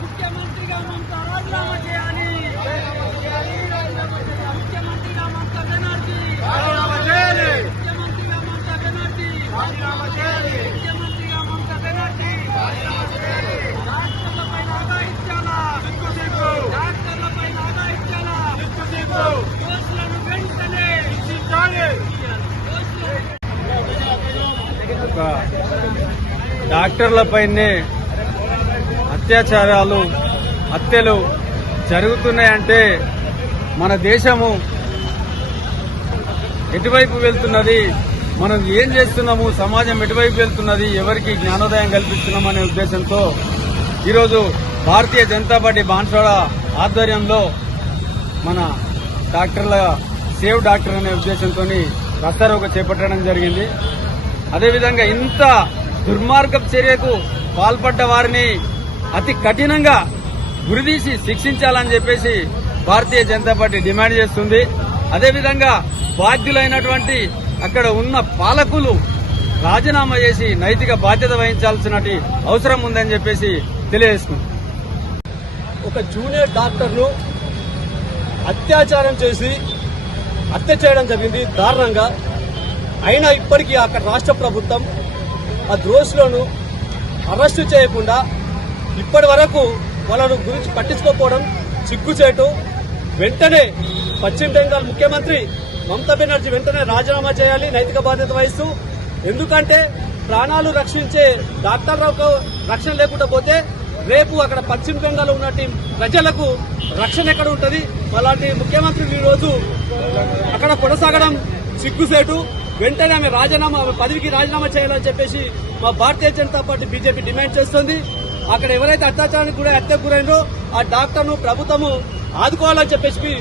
ముఖ్యమంత్రిగా మమతా రాజీనామా చేయాలి. ముఖ్యమంత్రిగా మమతా బెనర్జీ రాజీనామా చేయాలి. ముఖ్యమంత్రిగా మమతా బెనర్జీ రాజీనామా చేయాలి. ముఖ్యమంత్రిగా మమతా బెనర్జీ రాజీనామా చేయాలి. డాక్టర్లపై ఆదాయించాలా? డాక్టర్లపై ఆదాయించాలా? దోషులను వెంటనే శిక్షించాలి. డాక్టర్లపైనే అత్యాచారాలు హత్యలు జరుగుతున్నాయంటే మన దేశము ఎటువైపు వెళ్తున్నది, మనం ఏం చేస్తున్నాము, సమాజం ఎటువైపు వెళ్తున్నది, ఎవరికి జ్ఞానోదయం కల్పిస్తున్నామనే ఉద్దేశంతో ఈరోజు భారతీయ జనతా పార్టీ బాన్స్వాడ ఆధ్వర్యంలో మన డాక్టర్ల సేవ్ డాక్టర్ అనే ఉద్దేశంతో రస్తారోకో చేపట్టడం జరిగింది. అదేవిధంగా ఇంత దుర్మార్గపు చర్యకు పాల్పడ్డ వారిని అతి కఠినంగా గురిదీసి శిక్షించాలని చెప్పేసి భారతీయ జనతా పార్టీ డిమాండ్ చేస్తుంది. అదేవిధంగా బాధ్యులైనటువంటి అక్కడ ఉన్న పాలకులు రాజీనామా చేసి నైతిక బాధ్యత వహించాల్సిన అవసరం ఉందని చెప్పేసి తెలియజేస్తుంది. ఒక జూనియర్ డాక్టర్ను అత్యాచారం చేసి హత్య చేయడం జరిగింది దారుణంగా. అయినా ఇప్పటికీ అక్కడ రాష్ట్ర ప్రభుత్వం ఆ దోషులను అరెస్టు చేయకుండా ఇప్పటి వరకు వాళ్ళను గురించి పట్టించుకోకపోవడం సిగ్గుచేటు. వెంటనే పశ్చిమ బెంగాల్ ముఖ్యమంత్రి మమతా బెనర్జీ వెంటనే రాజీనామా చేయాలి నైతిక బాధ్యత వహిస్తూ. ఎందుకంటే ప్రాణాలు రక్షించే డాక్టర్లకు రక్షణ లేకుండా పోతే రేపు అక్కడ పశ్చిమ బెంగాల్ ఉన్నటి ప్రజలకు రక్షణ ఎక్కడ ఉంటుంది? అలాంటి ముఖ్యమంత్రి ఈ రోజు అక్కడ కొనసాగడం సిగ్గుసేటు. వెంటనే ఆమె పదవికి రాజీనామా చేయాలని చెప్పేసి మా Bharatiya Janata party BJP demand చేస్తుంది. అక్కడ ఎవరైతే అత్యాచారానికి హత్యకు గురైనో ఆ డాక్టర్ను ప్రభుత్వము ఆదుకోవాలని చెప్పేసి